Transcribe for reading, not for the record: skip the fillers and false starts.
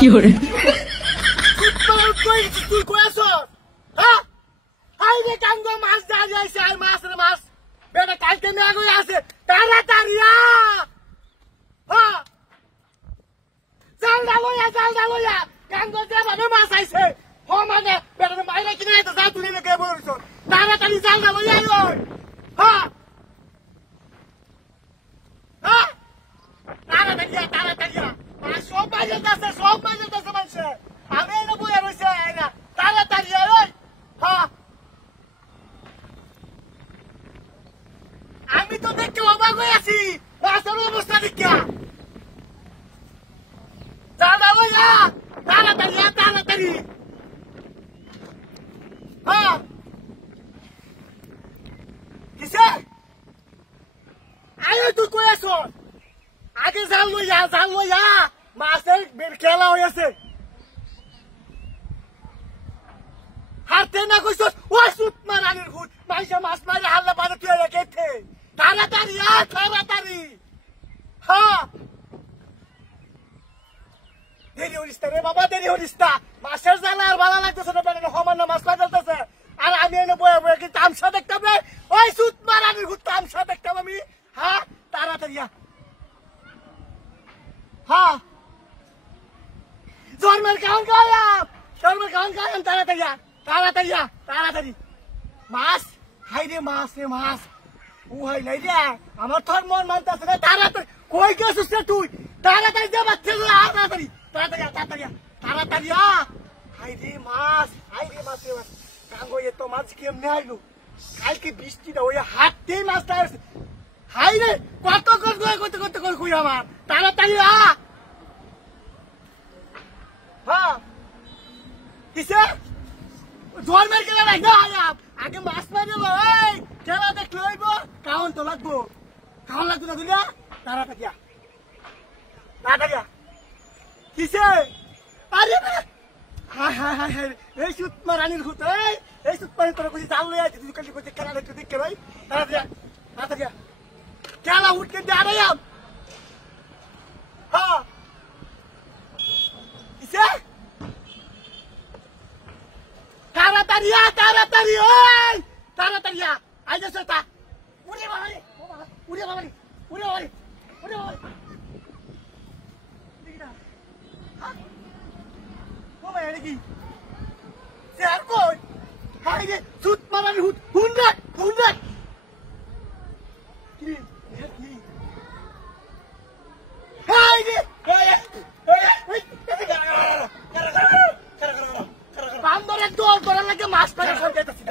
কি করে তুই কই আছো হ্যাঁ আই রে কাঙ্গো মাছ যা যাইছে আর মাছ রে মাছ বেটা কালকে না গই আছে তাড়াতাড়ি হ্যাঁ জাল ডালোয়া কাঙ্গো যে ভাবে মাছ আইছে হ মানে বেটা মাইরা কিনে তো যা তুই নে কে বলছ তাড়াতাড়ি জাল ডালোয়া ওই হ্যাঁ হ্যাঁ তাড়াতাড়ি সব বাজে আছে মানুষে আমি এনে বইয়া রয়েছে না তাড়াতাড়ি ওই হ্যাঁ আমি তো দেখতে অবাক হয়ে আছি মাছের অবস্থা দেখা তাড়াতাড়ি হ্যাঁ কিসে আরে তুই কই আছো আগে জাল লইয়া মাছের খেলা হয়েছে হারতে না কইছ ওই সুত মারানির হুট মাইসা মাছ মারে হাল্লা পারে তুই রেখেছে তাড়াতাড়ি হ্যাঁ দেরি হরিস রে বাবা দেরি হরিস না মাছের জ্বালা আর ভালো লাগতেছে না বেটা সমান মাছ পাইতেছে আর আমি এনে বয়ে কি তামসা দেখতাম রে ওই সুত মারানির হুট তামসা দেখতাম আমি হ্যাঁ তাড়াতাড়ি হ্যাঁ জন্মের কাউন গায়াম তাড়াতাড়ি মাছ হাই রে মাছ ও হাই নাই রে আমার তোর মন মানতেছে না তাড়াতাড়ি কই গেছিস রে তুই তাড়াতাড়ি যা বাচ্চা তাড়াতাড়ি হাই রে মাছ কাঙ্গো এ তো মাছ কেমনে আইলো কালকে বৃষ্টিটা ওই হাততেই মাছটা আসছে হাই রে কত কই আমার তাড়াতাড়ি হ্যাঁ কিসে জন্মের খেলা নাই না আগে মাছ মারি এই খেলা দেখলে হইব কাউন তো লাগবো না দুনিয়া তাড়াতাড়ি কিসে আরে হাই এই সুত মারানির হুত এই সুত পানি তোরা কইছি জাল লইয়া তুই কালি কইতে খেলা দেখতে ভাই তাড়াতাড়ি খেলা উঠকে দাঁড়াইয়াম হ্যাঁ কিসে তাড়াতাড়ি আইজা সেটা উড়ে বাবারে কি স্যার কই হাই রে সুত মারানি হুন্ডা কি হাই রে বান্দরের দল করার লাগে মাছ পাড়া সব যাইতেছি